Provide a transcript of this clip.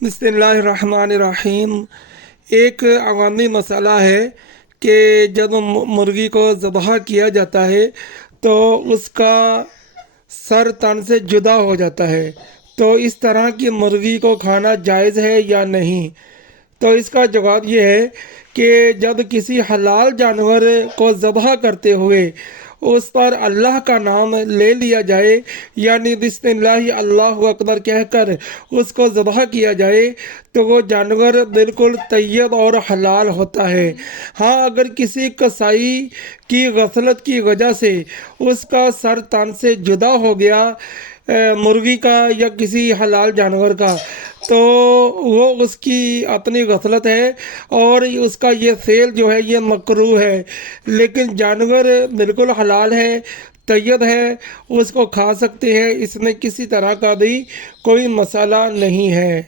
بسم اللہ الرحمن الرحیم۔ ایک عوامی مسئلہ ہے کہ جب مرغی کو ذبح کیا جاتا ہے تو اس کا سر تن سے جدا ہو جاتا ہے، تو اس طرح کی مرغی کو کھانا جائز ہے یا نہیں؟ تو اس کا جواب یہ ہے کہ جب کسی حلال جانور کو ذبح کرتے ہوئے اس پر اللہ کا نام لے لیا جائے، یعنی بسم اللہ اللہ اکبر کہہ کر اس کو ذبح کیا جائے، تو وہ جانور بالکل طیب اور حلال ہوتا ہے۔ ہاں، اگر کسی کسائی کی غفلت کی وجہ سے اس کا سر تن سے جدا ہو گیا، مرغی کا یا کسی حلال جانور کا، تو وہ اس کی اپنی غفلت ہے اور اس کا یہ فعل جو ہے یہ مکروہ ہے، لیکن جانور بالکل حلال ہے، طیب ہے، اس کو کھا سکتے ہیں، اس میں کسی طرح کا بھی کوئی مسئلہ نہیں ہے۔